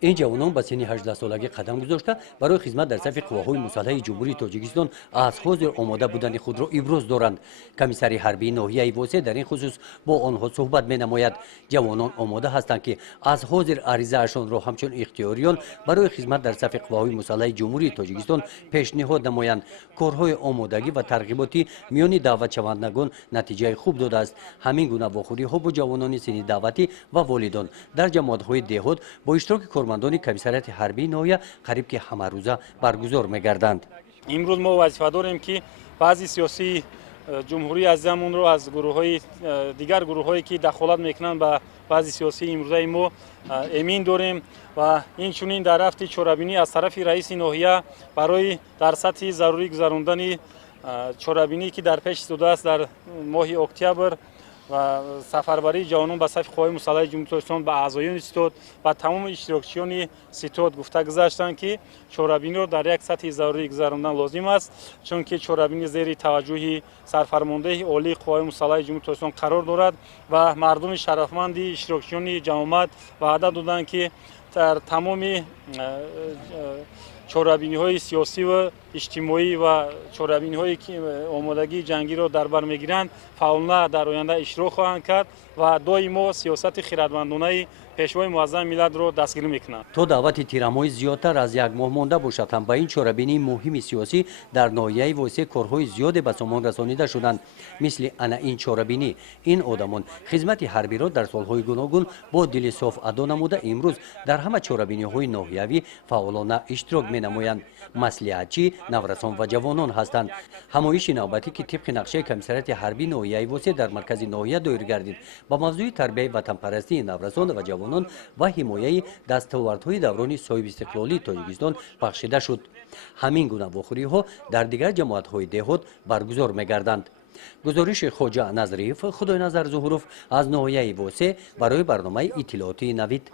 این جوانان با سن 18 سالگی قدم گذاشته برای خدمت در صف قواهای مسلح جمهوری تاجیکستان از حاضر آماده بودن خود را ابراز دارند. کمیسر حربی ناحیه واسه در این خصوص با آنها صحبت می نماید. جوانان آماده هستند که از حاضر عریضه اشان را همچون اختیاریان برای خدمت در صف قواهای مسلح جمهوری تاجیکستان پیشنهاد نمایند. کارهای آمادگی و ترغیباتی میان دعوت شوندگان نتیجه خوب داده است. همین گونه واخوری ها با جوانان سنی دعوتی و والدان در جماعت های دهات با اشتراک کارمندان کمیسریات حربی ناحیه قریب که همه روزه برگزار می‌گردند. امروز ما وظیفه داریم که بعضی سیاسی جمهوری عزیزمون رو از گروه‌های دیگر گروه‌هایی که دخالت میکنند به بعضی سیاسی امروزه ما امین داریم و این چنین در رفت چورابینی از طرف رئیس ناحیه برای در سطح ضروری گذراندن چورابینی که در پیش شده است در ماه اکتبر و سفربری جوانان به صف قوای مسلح جمهوری تاجیکستان به اعضایان ستاد و تمام اشتراکچیان ستاد گفته گذاشتند که چورابینی را در یک سطح ضروری گذراندن لازم است، چون که چورابینی زیر توجه سرفرمانده عالی قوای مسلح جمهوری تاجیکستان قرار دارد و مردم شرفمند اشتراکچیان جماعت وعده دادند که در تمام چورابینی های سیاسی و اجتماعی و چورابینی هایی که آمادگی جنگی را در بر میگیرند فعالانه در آینده اشتراک خواهند کرد و دائما سیاست خردمندانه پیشوای معظم ملت را دستگیری میکنند. تا دعوت تیرمای زیادتر از یک ماه مانده باشد هم با این چورابینی مهم سیاسی در ناحیه واسه کارهای زیاد به سامان رسانیده شدند. مثل انا این چورابینی این آدمان خدمت حربی را در سالهای گوناگون با دل صاف ادا نموده امروز در همه چورابینی های ناحیوی فعالانه اشتراک می نمایند. مصلحتچی نورسان و جوانان هستند. همایش نوبتی که طبق نقشه کمیسریات حربی ناحیه واسه در مرکز ناحیه دایر گردید با موضوع تربیت وطن پرستی نورسان و جوانان و حمایت دستاوردهای دوران صاحب استقلالی تاجیکستان بخشیده شد. همین گونه واخوری ها در دیگر جماعت های دهات برگزار می‌گردند. گزارش خواجه نظریف خدای نظر ظهوروف از ناحیه واسه برای برنامه اطلاعاتی نوید.